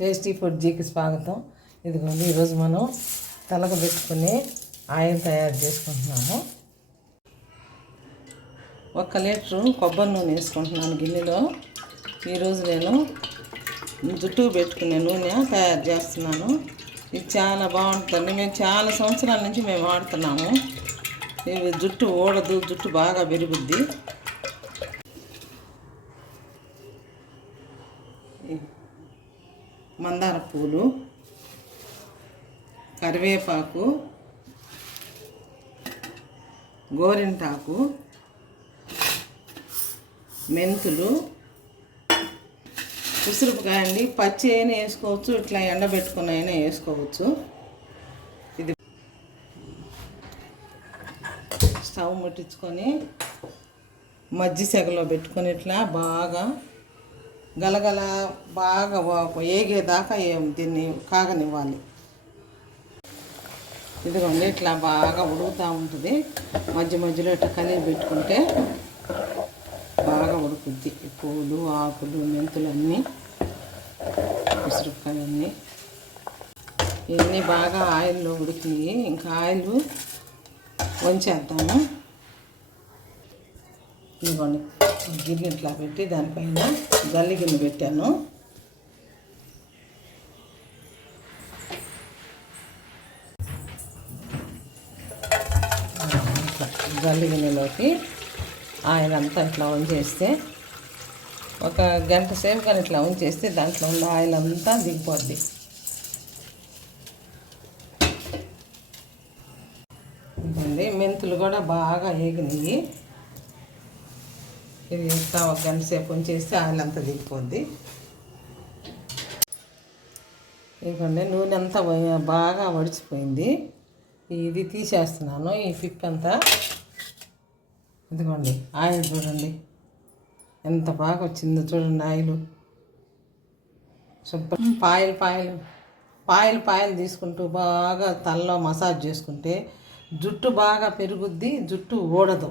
Tasty food జీకి స్వాగతం. ఇదిగోండి ఈరోజు మనం తలకు పెట్టుకుని ఆయిల్ తయారు చేసుకుంటున్నాము. ఒక లీటరు కొబ్బరి నూనె వేసుకుంటున్నాను గిన్నెలో. ఈరోజు నేను జుట్టు పెట్టుకునే నూనె తయారు చేస్తున్నాను. ఇది చాలా బాగుంటుంది మేము చాలా సంవత్సరాల నుంచి మేము వాడుతున్నాము. ఇది జుట్టు ఊడదు జుట్టు బాగా పెరుగుద్ది మందార పూలు కరివేపాకు గోరింటాకు మెంతులు ఉసిరికాయ అండి పచ్చి అయినా వేసుకోవచ్చు ఇట్లా ఎండబెట్టుకుని అయినా వేసుకోవచ్చు. ఇది స్టవ్ ముట్టించుకొని మజ్జి సెగలో పెట్టుకొని ఇట్లా బాగా గలగల బాగా ఏగేదాకా ఏం దీన్ని కాగనివ్వాలి. ఇదిగోండి ఇట్లా బాగా ఉడుకుతూ ఉంటుంది. మధ్య మధ్యలో ఇట్లా కలిపి పెట్టుకుంటే బాగా ఉడుకుద్ది. పూలు ఆకులు మెంతులు అన్నీ ఇవన్నీ బాగా ఆయిల్లో ఉడికినాయి ఇంకా ఆయిల్ వంచేద్దాము. ఇదిగోండి గిన్నె ఇట్లా పెట్టి దానిపైన జల్లి గిన్నె పెట్టాను. ఇట్లా జల్లి గిన్నెలోకి ఆయిల్ అంతా ఇట్లా ఉంచేస్తే ఒక గంట సేపు కానీ ఇట్లా ఉంచేస్తే దాంట్లో ఉన్న ఆయిల్ అంతా దిగిపోద్ది. మెంతులు కూడా బాగా ఏగినాయి. ఇది ఇంకా ఒక గంట సేపు ఉంచేస్తే ఆయిల్ అంతా దిగిపోద్ది. ఇవ్వండి నూనె అంతా బాగా వడిచిపోయింది. ఇది తీసేస్తున్నాను ఈ పిక్ అంతా. ఇదిగోండి ఆయిల్ చూడండి. ఎంత బాగా వచ్చిందో చూడండి ఆయిల్. శుభ్రం పాయలు పాయలు. పాయలు పాయలు తీసుకుంటూ బాగా తలలో మసాజ్ చేసుకుంటే జుట్టు బాగా పెరుగుద్ది జుట్టు ఊడదు.